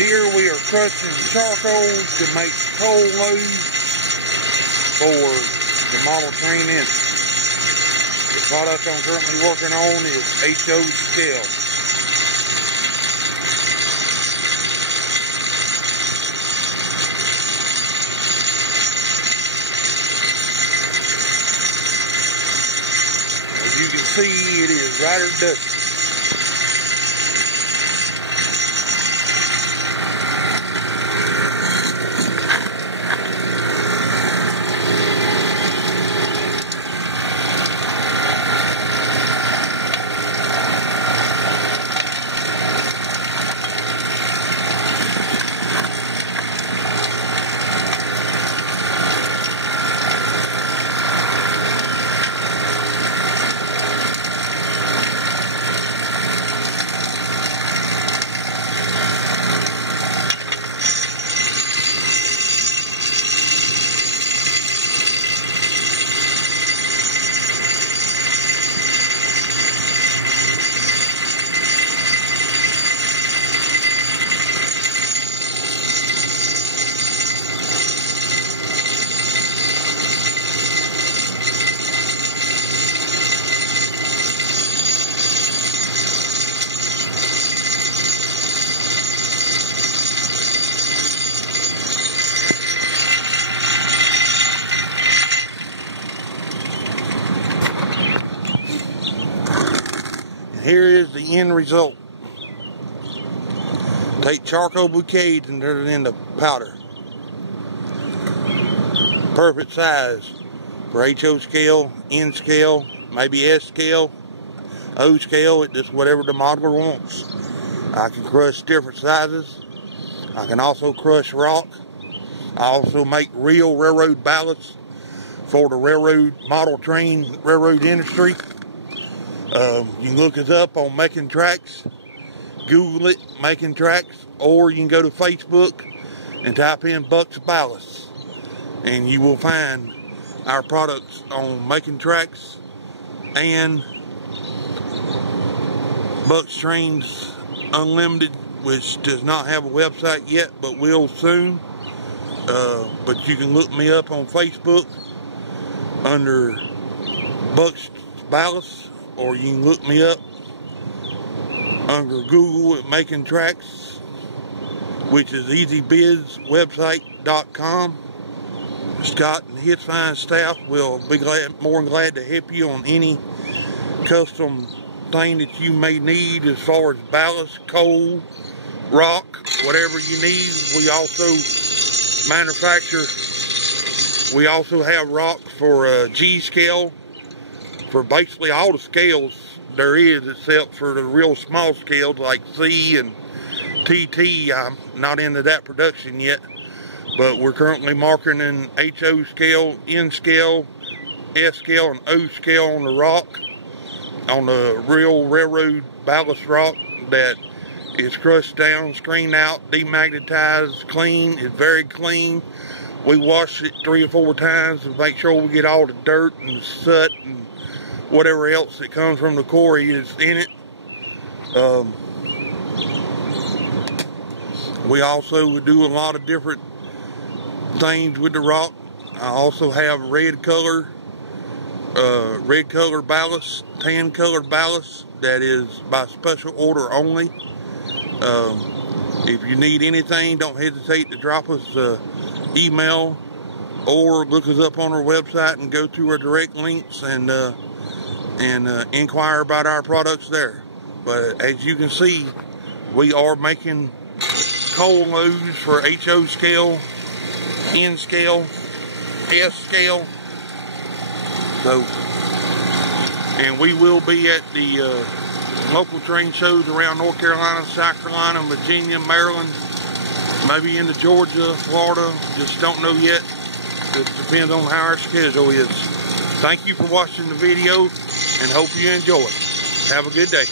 Here we are crushing charcoal to make coal loads for the model train engine. The product I'm currently working on is HO scale. As you can see, it is rather dusty. Here is the end result. Take charcoal bouquets and turn it into powder. Perfect size for HO scale, N scale, maybe S scale, O scale, it just whatever the modeler wants. I can crush different sizes. I can also crush rock. I also make real railroad ballasts for the railroad model train railroad industry. You can look us up on Making Tracks, Google it, Making Tracks, or you can go to Facebook and type in Bucks Ballasts, and you will find our products on Making Tracks and Bucks Trains Unlimited, which does not have a website yet, but will soon. But you can look me up on Facebook under Bucks Ballasts, or you can look me up under Google at Making Tracks, which is easybizwebsite.com. Scott and his fine staff will be more than glad to help you on any custom thing that you may need as far as ballast, coal, rock, whatever you need. We also manufacture, we also have rock for G scale, for basically all the scales there is, except for the real small scales like C and TT. I'm not into that production yet, but we're currently marketing HO scale, N scale, S scale, and O scale on the rock, on the real railroad ballast rock that is crushed down, screened out, demagnetized, clean. It's very clean. We wash it 3 or 4 times to make sure we get all the dirt and soot and whatever else that comes from the quarry is in it. We also do a lot of different things with the rock. I also have red color ballast, tan color ballast that is by special order only. If you need anything, don't hesitate to drop us an email or look us up on our website and go to our direct links and inquire about our products there. But as you can see, we are making coal loads for HO scale, N scale, S scale. So, and we will be at the local train shows around North Carolina, South Carolina, Virginia, Maryland, maybe into Georgia, Florida. Just don't know yet. It depends on how our schedule is. Thank you for watching the video, and hope you enjoy it. Have a good day.